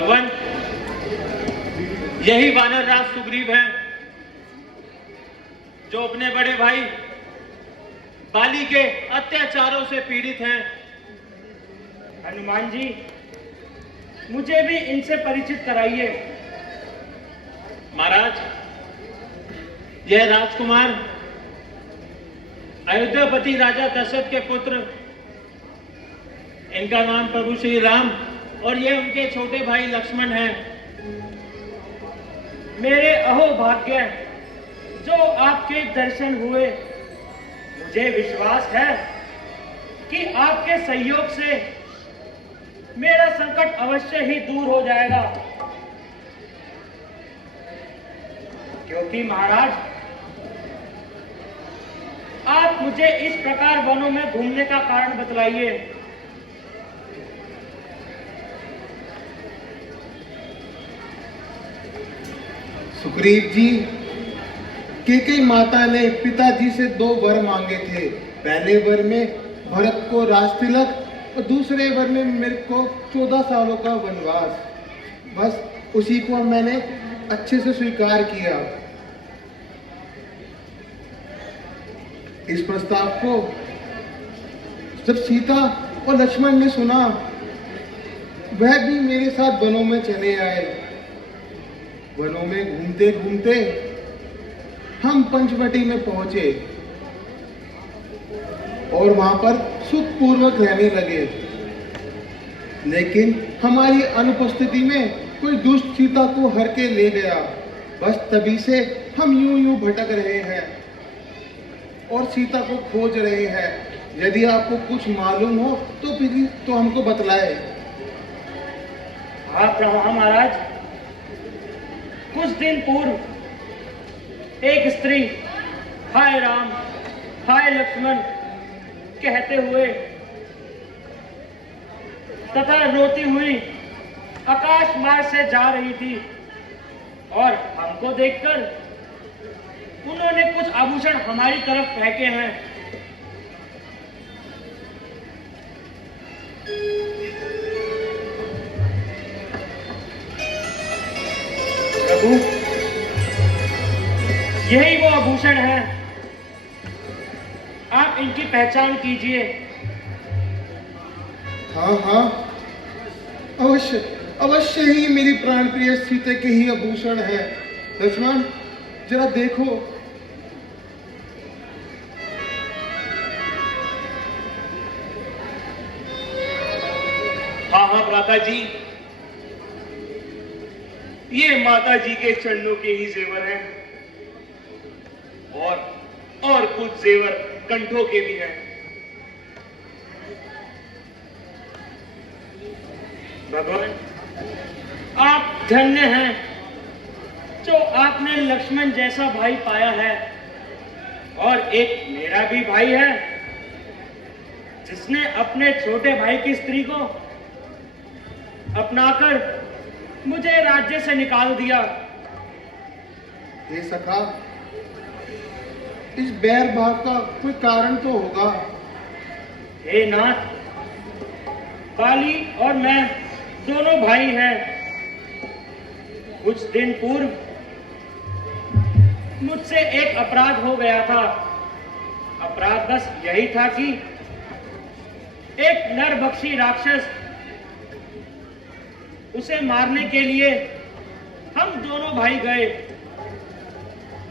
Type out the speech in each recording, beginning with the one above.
भगवान, यही वानर राज सुग्रीव हैं जो अपने बड़े भाई बाली के अत्याचारों से पीड़ित हैं। हनुमान जी, मुझे भी इनसे परिचित कराइए। महाराज, यह राजकुमार अयोध्यापति राजा दशरथ के पुत्र, इनका नाम प्रभु श्री राम, और ये उनके छोटे भाई लक्ष्मण हैं। मेरे अहो भाग्य, जो आपके दर्शन हुए। मुझे विश्वास है कि आपके सहयोग से मेरा संकट अवश्य ही दूर हो जाएगा। क्योंकि महाराज, आप मुझे इस प्रकार वनों में घूमने का कारण बतलाइए। सुग्रीव जी, कैकेयी माता ने पिताजी से 2 वर मांगे थे। पहले वर में भरत को राजतिलक और दूसरे वर में मेरे को 14 सालों का वनवास। बस उसी को मैंने अच्छे से स्वीकार किया। इस प्रस्ताव को जब सीता और लक्ष्मण ने सुना, वह भी मेरे साथ वनों में चले आए। वनों में घूमते घूमते हम पंचवटी में पहुंचे और वहां पर सुखपूर्वक रहने लगे। लेकिन हमारी अनुपस्थिति में कोई दुष्ट सीता को हर के ले गया। बस तभी से हम यूं भटक रहे हैं और सीता को खोज रहे हैं। यदि आपको कुछ मालूम हो तो हमको बतलाए। आप रहा महाराज, कुछ दिन पूर्व एक स्त्री हाय राम हाय लक्ष्मण कहते हुए तथा रोती हुई आकाश मार्ग से जा रही थी और हमको देखकर उन्होंने कुछ आभूषण हमारी तरफ फेंके हैं। प्रभु, यही वो आभूषण है। आप इनकी पहचान कीजिए। हाँ हाँ, अवश्य अवश्य ही मेरी प्राण प्रिय सीता के ही आभूषण है। लक्ष्मण, जरा देखो। हाँ हाँ भ्राता जी, ये माता जी के चरणों के ही जेवर हैं और कुछ जेवर कंठों के भी हैं। भगवान, आप धन्य हैं जो आपने लक्ष्मण जैसा भाई पाया है। और एक मेरा भी भाई है जिसने अपने छोटे भाई की स्त्री को अपनाकर मुझे राज्य से निकाल दिया। हे सखा, इस बैर भाव का कोई कारण तो होगा। हे नाथ, बाली और मैं दोनों भाई हैं। कुछ दिन पूर्व मुझसे एक अपराध हो गया था। अपराध बस यही था कि एक नरभक्षी राक्षस, उसे मारने के लिए हम दोनों भाई गए।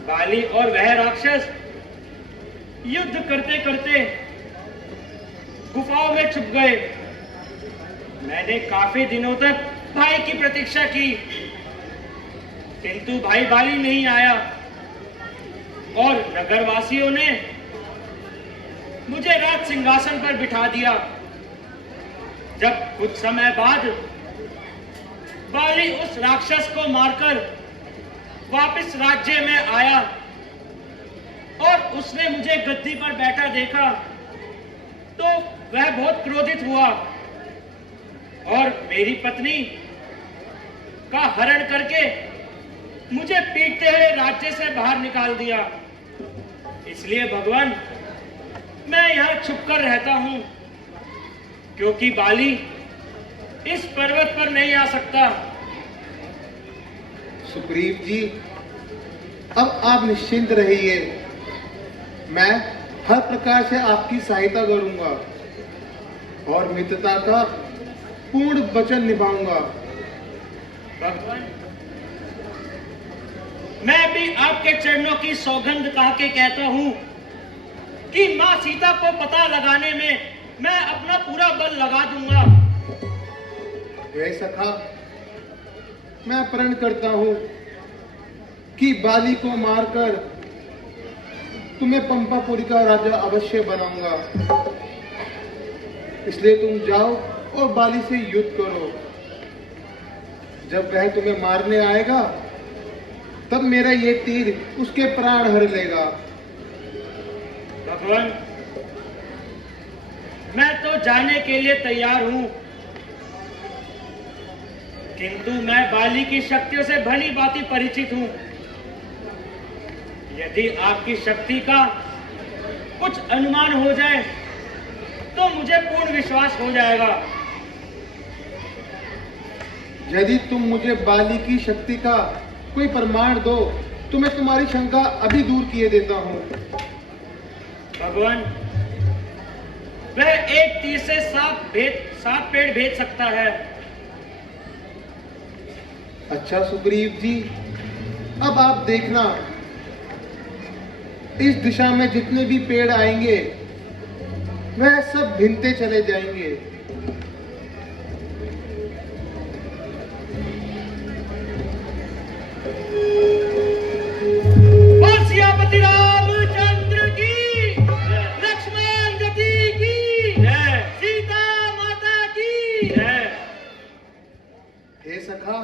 बाली और वह राक्षस युद्ध करते करते गुफाओं में छुप गए। मैंने काफी दिनों तक भाई की प्रतीक्षा की, किंतु भाई बाली नहीं आया और नगरवासियों ने मुझे राज सिंहासन पर बिठा दिया। जब कुछ समय बाद बाली उस राक्षस को मारकर वापस राज्य में आया और उसने मुझे गद्दी पर बैठा देखा तो वह बहुत क्रोधित हुआ और मेरी पत्नी का हरण करके मुझे पीटते हुए राज्य से बाहर निकाल दिया। इसलिए भगवान, मैं यहाँ छुपकर रहता हूँ, क्योंकि बाली इस पर्वत पर नहीं आ सकता सुग्रीव जी, अब आप निश्चिंत रहिए। मैं हर प्रकार से आपकी सहायता करूंगा और मित्रता का पूर्ण वचन निभाऊंगा। भगवान, मैं भी आपके चरणों की सौगंध कहा के कहता हूं कि मां सीता को पता लगाने में मैं अपना पूरा बल लगा दूंगा। हे सखा, मैं प्रण करता हूं कि बाली को मारकर तुम्हें पंपापुरी का राजा अवश्य बनाऊंगा। इसलिए तुम जाओ और बाली से युद्ध करो। जब वह तुम्हें मारने आएगा तब मेरा ये तीर उसके प्राण हर लेगा। भगवान, मैं तो जाने के लिए तैयार हूं, किंतु मैं बाली की शक्तियों से भली भांति परिचित हूं। यदि आपकी शक्ति का कुछ अनुमान हो जाए तो मुझे पूर्ण विश्वास हो जाएगा। यदि तुम मुझे बाली की शक्ति का कोई प्रमाण दो तो मैं तुम्हारी शंका अभी दूर किए देता हूं। भगवान, वह एक तीर से 7 पेड़ भेज सकता है। अच्छा सुग्रीव जी, अब आप देखना, इस दिशा में जितने भी पेड़ आएंगे वह सब भिनते चले जाएंगे। सियापति रामचंद्र की, लक्ष्मण जी की, सीता माता की। हे सखा,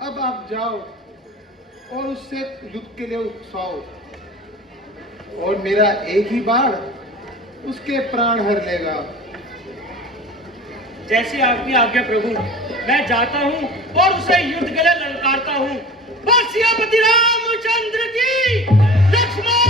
अब आप जाओ और उससे युद्ध के लिए उकसाओ और मेरा एक ही बाण उसके प्राण हर लेगा। जैसी आपकी आज्ञा प्रभु, मैं जाता हूँ और उसे युद्ध के लिए ललकारता हूँ। सियापति रामचंद्र की, लक्ष्मण